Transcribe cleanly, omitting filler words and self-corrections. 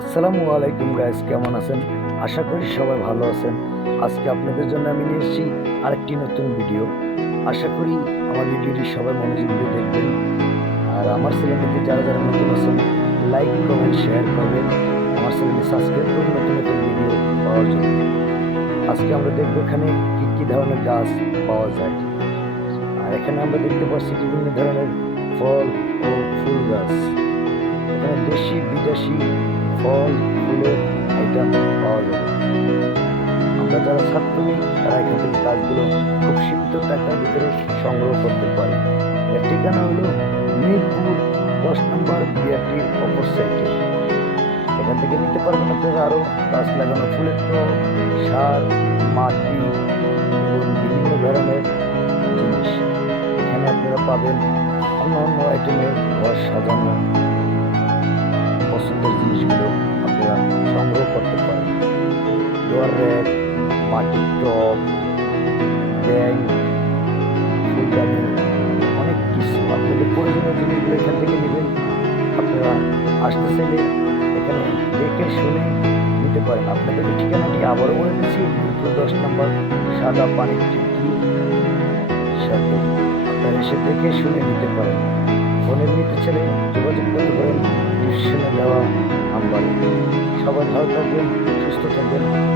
আসসালামু আলাইকুম গাইস, কেমন আছেন? আশা করি সবাই ভালো আছেন। আজকে আপনাদের জন্য আমি নিয়ে এসেছি আরেকটি নতুন ভিডিও। আশা করি আমার ভিডিওটি সবাই মনোযোগ দিয়ে দেখবেন। আর আমার চ্যানেলটিতে যারা যারা নতুন আছেন, লাইক কমেন্ট শেয়ার করবেন। আমার চ্যানেলটি সাবস্ক্রাইব করুন নতুন নতুন ভিডিও পাওয়ার জন্য। আজকে আমরা দেখবো এখানে কি কি ধরনের গাছ পাওয়া যায়। আর এখানে আমরা দেখতে পাচ্ছি বিভিন্ন ধরনের ফল ও ফুল গাছ। এখানে দেশি বিদেশি ফল ফুলের আইটেম পাওয়া যাবে। আমরা যারা ছাত্র নেই তারা এখান থেকে কাজগুলো খুব সীমিত টাকার ভিতরে সংগ্রহ করতে পারে। এর ঠিকানা হলো মিরপুর 10 নম্বর বিআরটির অপর সাইডে। এখান থেকে নিতে পারবেন আপনারা আরও গাছ লাগানো ফুলের টব, সার, মাটি এবং বিভিন্ন ধরনের জিনিস। এখানে আপনারা পাবেন অন্য অন্য আইটেমের ঘর সাজানো পছন্দের জিনিসগুলো আপনারা সংগ্রহ করতে পারেন। ডোয়ার র্যাক, মাটির টব, ব্যাগ, ফুলদানি, অনেক কিছু আপনাদের প্রয়োজনীয় জিনিসগুলো এখান থেকে নেবেন। আপনারা আসতে চাইলে এখানে দেখে শুনে নিতে পারেন। আপনাদের ঠিকানাটি আবারও বলে দিচ্ছি, মিরপুর 10 নম্বর সাদা পানির ট্যাঙ্কি সাথে। আপনারা এসে দেখে শুনে নিতে পারেন। ফোনের নিতে চাইলে যোগাযোগ করতে পারেন ডিসক্রিপশনে দেওয়া নাম্বারে। সবাই ভালো থাকবেন, সুস্থ থাকবেন।